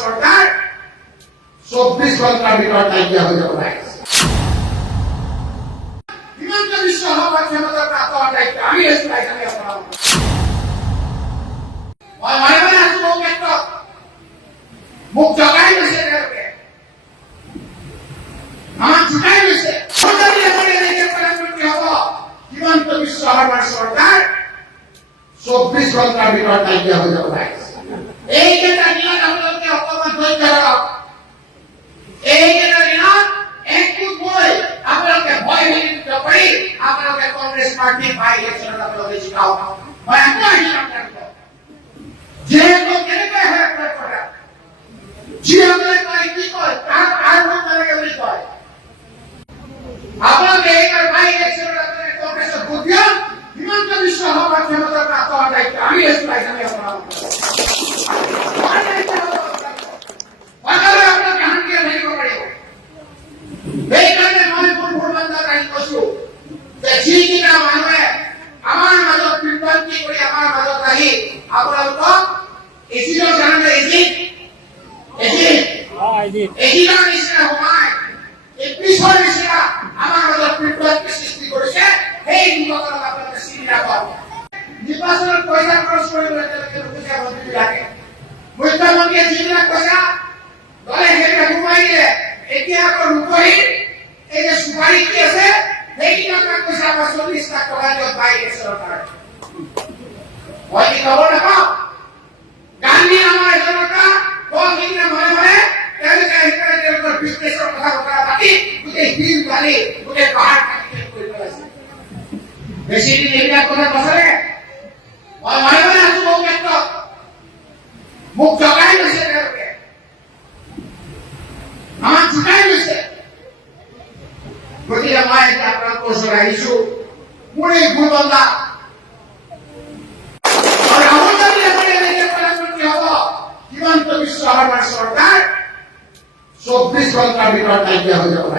সরকার 24 ঘন্টার ভিতর নাইকিয়া হয়ে যাবে। হিমন্ত বিশ্ব হওয়ার ক্ষমতা প্রাপ্ত হওয়ার দায়িত্ব আমি এখানে আপনার মুখ জগাই গেছে আমার জুটাই গেছে প্রধানমন্ত্রী হব হিমন্ত বিশ্ব হওয়ার সরকার 24 ঘন্টার ভিতর নাইকিয়া হয়ে যাবে। এই যে দিনত আপোনালোকে অকমান ধৈৰ্য ধৰক, এই যে দিনত একগোট হৈ আপোনালোকে ভয় বিনিময় কৰি আপোনালোকে কংগ্ৰেছ পাৰ্টি বাই ইলেকশ্যনত আপোনালোকে জিকাওক। মই আকৌ আহিম আপোনালোকক যিহেতু কেনেকৈ হয় আপোনাৰ কথা যিসকলে কয় কি কয় তাক আৰু নালাগে বুলি কয়। আপোনালোকে এইবাৰ বাই ইলেকশ্যনত আপোনালোকে কংগ্ৰেছক ভোট দিয়ক। হিমন্ত বিশ্ব হওয়াৰ ক্ষমতা প্ৰাপ্ত হওয়াৰ দায়িত্ব আমি এখানে আপনাৰ যিকিটা মানুহে আমাৰ মাজত বিভ্ৰান্তি কৰি আমাৰ মাজত আহি আপোনালোকক এজিদৰ জানে এজিদৰ নিচিনা সোমাই পিছৰ নিচিনা আমাৰ মাজত বিভ্ৰান্তি সৃষ্টি কৰিছে। সেই নিৰ্বাচনত আপোনালোকে চিনি ৰাখক। নিৰ্বাচনত পইচা খৰচ কৰিবলৈ তেওঁলোকে মন্ত্ৰীবিলাকে মুখ্যমন্ত্ৰীয়ে যিবিলাক পইচা দলে সেইবিলাক সোমাই দিলে। এতিয়া আকৌ ৰূপহীন এই যে চুপাৰী কি আছে সেইকেইটা পইচা আমাৰ 40 লাখ টকা দিয়ক বাই চৰকাৰ। মই কি খবৰ নাপাওঁ গান্ধী আমাৰ জনতা সেইদিনা মনে মনে তেওঁলোকে তেওঁলোকৰ বিজনেছৰ কথা বতৰা পাতি গোটেই শিল বালি গোটেই পাহাৰ কাটি কৰি পেলাইছে। বেছি দিন এইবিলাক কথা নচলে। মই মনে মনে আছো বহু ক্ষেত্ৰত মোক জগাই গৈছে তেওঁলোকে আমাক জোকাই গৈছে। গতিকে মই এতিয়া আপোনালোকৰ ওচৰত আহিছো মোৰ এই ভুল বন্ধা ৰাহুল গান্ধী প্ৰধানমন্ত্ৰী হব হিমন্ত বিশ্ব শৰ্মাৰ চৰকাৰ 24 ঘন্টাৰ ভিতৰত নাইকিয়া হৈ যাব।